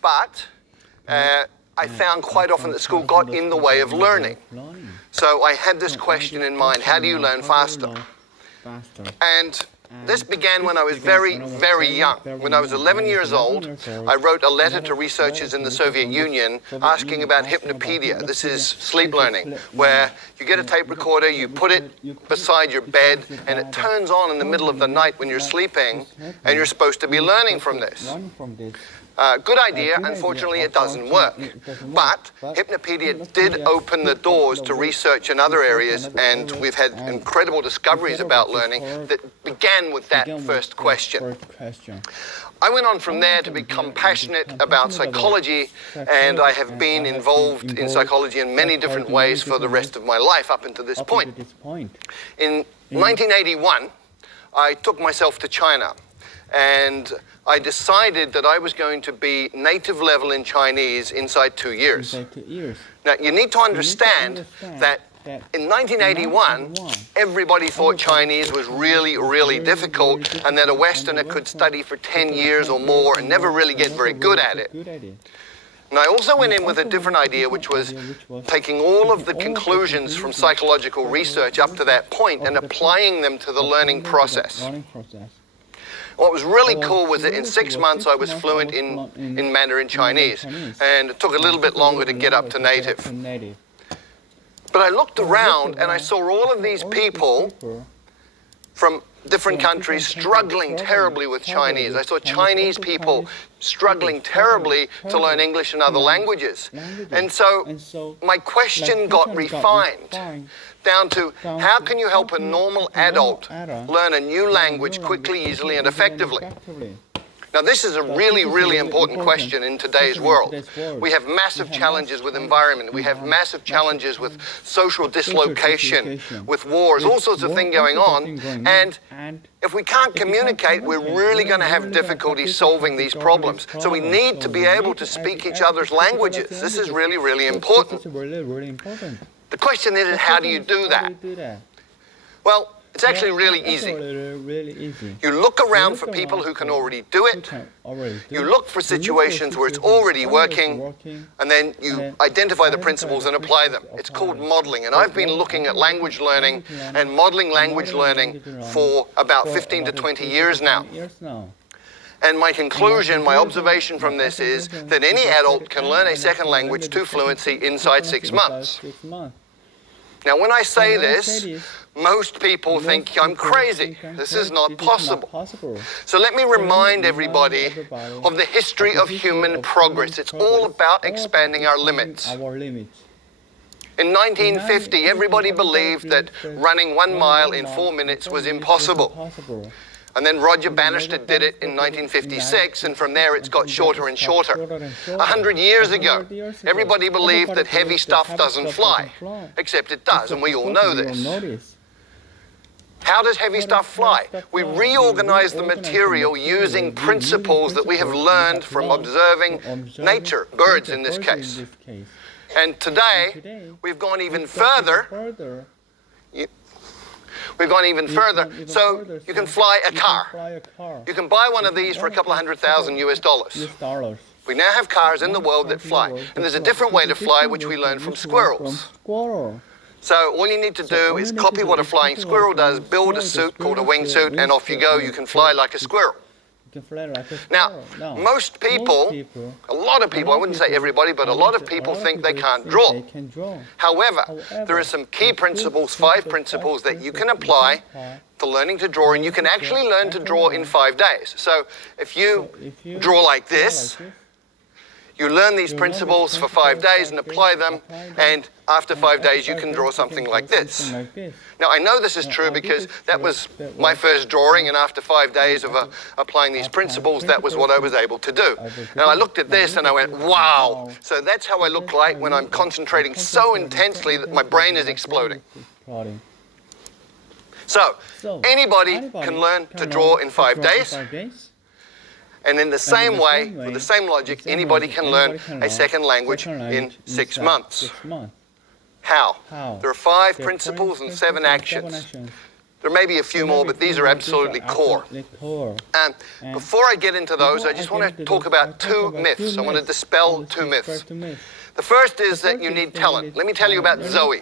but I found quite often that school got in the way of learning. So I had this question in mind: how do you learn faster? And this began when I was very, very young. When I was 11 years old, I wrote a letter to researchers in the Soviet Union asking about hypnopedia. This is sleep learning, where you get a tape recorder, you put it beside your bed, and it turns on in the middle of the night when you're sleeping, and you're supposed to be learning from this. Good idea. Unfortunately, it doesn't work. But Hypnopedia did open the doors to research in other areas, and we've had incredible discoveries about learning that began with that first question. I went on from there to become passionate about psychology, and I have been involved in psychology in many different ways for the rest of my life up until this point. In 1981, I took myself to China, and I decided that I was going to be native level in Chinese inside 2 years. Now, you need to understand that in 1981, everybody thought Chinese was really, really difficult, and that a Westerner could study for 10 years or more and never really get very good at it. And I also went in with a different idea, which was taking all of the conclusions from psychological research up to that point and applying them to the learning process. What was really cool was that in 6 months I was fluent in Mandarin Chinese, and it took a little bit longer to get up to native. But I looked around and I saw all of these people from different countries struggling terribly with Chinese. I saw Chinese people struggling terribly to learn English and other languages. And so my question got refined down to: how can you help a normal adult learn a new language quickly, easily, and effectively? Now, this is a really, really important question in today's world. We have massive challenges with environment. We have massive challenges with social dislocation, with wars, all sorts of things going on. And if we can't communicate, we're really going to have difficulty solving these problems. So we need to be able to speak each other's languages. This is really, really important. The question is, how do you do that? Well, it's actually really easy. You look around for people who can already do it. You look for situations where it's already working, and then you identify the principles and apply them. It's called modeling, and I've been looking at language learning and modeling language learning for about 15 to 20 years now. And my conclusion, my observation from this is that any adult can learn a second language to fluency inside 6 months. Now, when I say this, most people think I'm crazy. This is not possible. So let me remind everybody of the history of human progress. It's all about expanding our limits. In 1950, everybody believed that running 1 mile in 4 minutes was impossible. And then Roger Bannister did it in 1956, and from there it's got shorter and shorter. 100 years ago, everybody believed that heavy stuff doesn't fly, except it does, and we all know this. How does heavy stuff fly? We reorganize the material using principles that we have learned from observing nature, birds in this case. And today, we've gone even further. We've gone even further, so you can fly a car. You can buy one of these for a couple of $100,000 US. We now have cars in the world that fly, and there's a different way to fly which we learned from squirrels. So all you need to do is copy what a flying squirrel does, build a suit called a wingsuit, and off you go. You can fly like a squirrel. Now, most people, a lot of people, I wouldn't say everybody, but a lot of people think they can't draw. However, there are some key principles, 5 principles that you can apply to learning to draw, and you can actually learn to draw in 5 days. So if you draw like this, you learn these principles for 5 days and apply them, and after 5 days you can draw something like this. Now, I know this is true because that was my first drawing, and after 5 days of applying these principles, that was what I was able to do. Now, I looked at this and I went, wow! So that's how I look like when I'm concentrating so intensely that my brain is exploding. So, anybody can learn to draw in 5 days. And in the same way, with the same logic, anybody can learn a second language in 6 months. How? There are 5 principles and 7 actions. There may be a few more, but these are absolutely core. And before I get into those, I just want to talk about two myths. I want to dispel two myths. The first is that you need talent. Let me tell you about Zoe.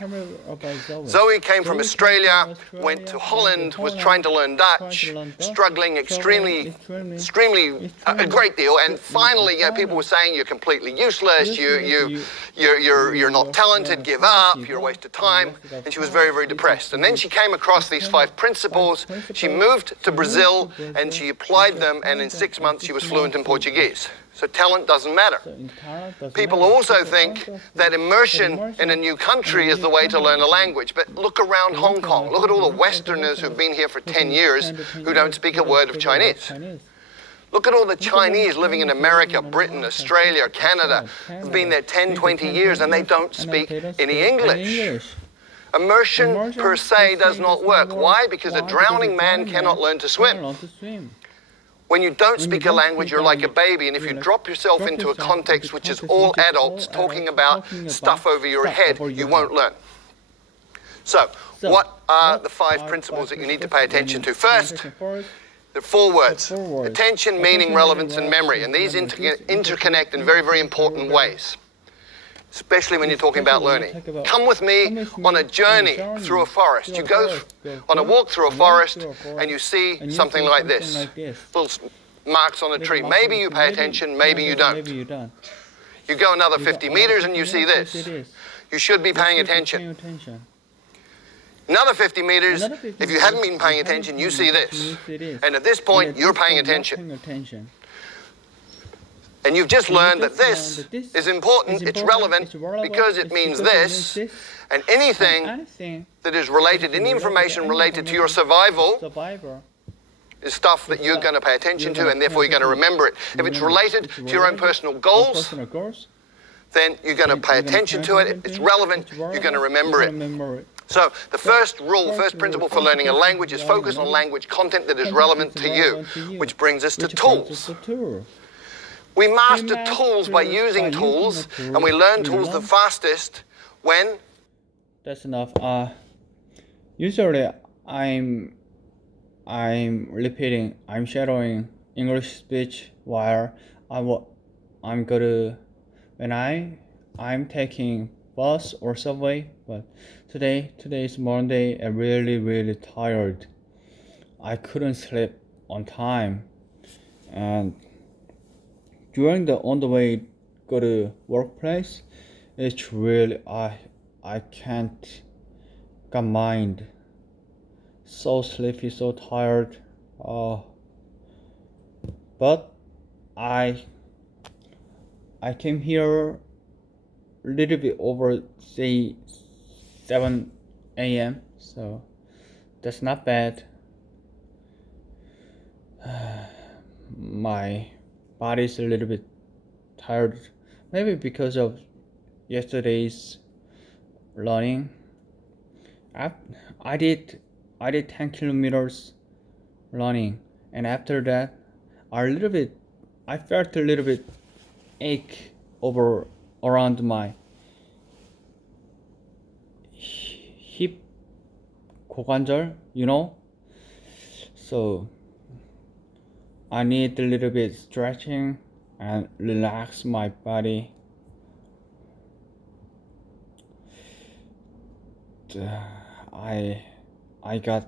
Zoe came from Australia, went to Holland, was trying to learn Dutch, struggling extremely, a great deal. And finally, people were saying you're completely useless, you're not talented, give up, you're a waste of time. And she was very, very depressed. And then she came across these 5 principles. She moved to Brazil and she applied them, and in 6 months she was fluent in Portuguese. So talent doesn't matter. People also think that immersion in a new country is the way to learn a language. But look around Hong Kong. Look at all the Westerners who've been here for 10 years who don't speak a word of Chinese. Look at all the Chinese living in America, Britain, Australia, Canada, who've been there 10, 20 years and they don't speak any English. Immersion per se does not work. Why? Because a drowning man cannot learn to swim. When you don't speak a language, you're like a baby, and if you drop yourself into a context which is all adults talking about stuff over your head, you won't learn. So, what are the 5 principles that you need to pay attention to? First, there are 4 words: attention, meaning, relevance, and memory, and these interconnect in very, very important ways, especially when you're talking about learning. Come with me on a journey through a forest. You go on a walk through a forest and you see something like this. Little marks on a tree. Maybe you pay attention, maybe you don't. You go another 50 meters and you see this. You should be paying attention. Another 50 meters, if you haven't been paying attention, you see this. And at this point, you're paying attention. And you've just learned that this is important, it's relevant, because it means this, and anything that is related, any information related to your survival is stuff that you're going to pay attention to, and therefore you're going to remember it. If it's related to your own personal goals, then you're going to pay attention to it. If it's relevant, you're going to remember it. So the first rule, first principle for learning a language is focus on language content that is relevant to you, which brings us to tools. We master tools by using tools, and we learn tools the fastest when... That's enough. Usually I'm repeating, I'm shadowing English speech while I'm gonna when I'm taking bus or subway. But today is Monday. I'm really tired. I couldn't sleep on time, and on the way go to workplace, it's really I can't got mind. So sleepy, so tired. But I came here a little bit over say 7 a.m. so that's not bad. My body's a little bit tired, maybe because of yesterday's running. I did 10 kilometers running, and after that I felt a little bit ache around my hip 고관절, so I need a little bit stretching and relax my body. I got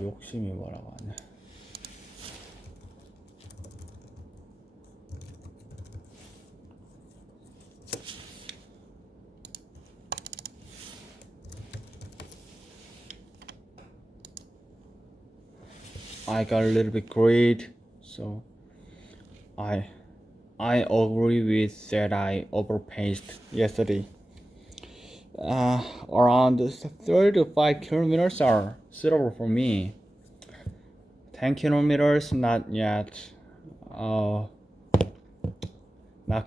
욕심이 뭐라고 하냐. I got a little bit greedy, so I agree with that. I overpaced yesterday. Around 3 to 5 kilometers are suitable for me. 10 kilometers, not yet. Not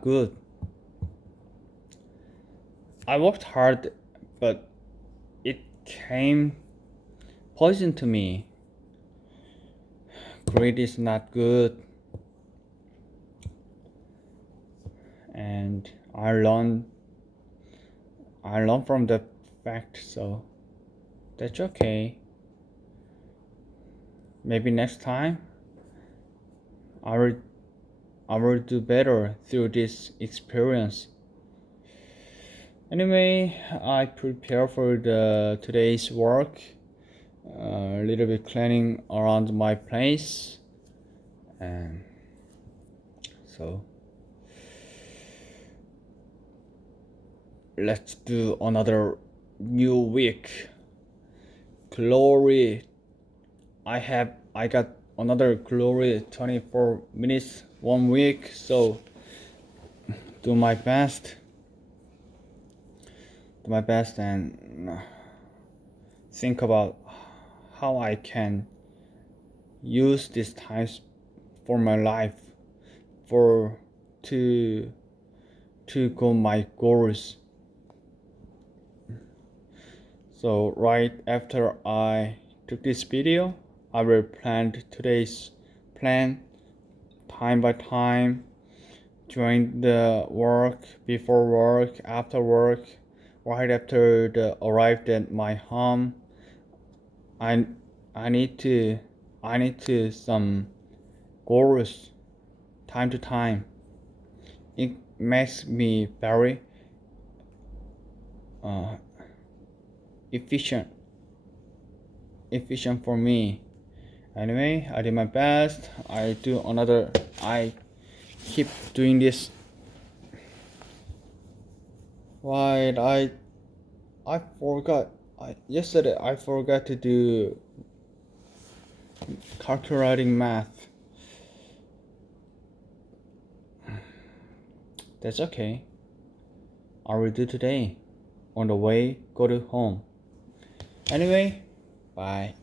good. I worked hard, but it came poison to me. Greed is not good, and I learned from the perfect, so that's okay. Maybe next time I will do better through this experience. Anyway, I prepare for the today's work. A little bit cleaning around my place, and so let's do another new week. Glory. I got another glory 24 minutes 1 week, so do my best. Do my best and think about how I can use this time for my life for to go my goals. So right after I took this video, I will plan today's plan time by time, during the work, before work, after work, right after the arrived at my home. I need to some goals time to time. It makes me very efficient for me. Anyway, I did my best. I keep doing this. Right, I forgot. Yesterday I forgot to do calculating math. That's okay. I will do today on the way go to home. Anyway, bye.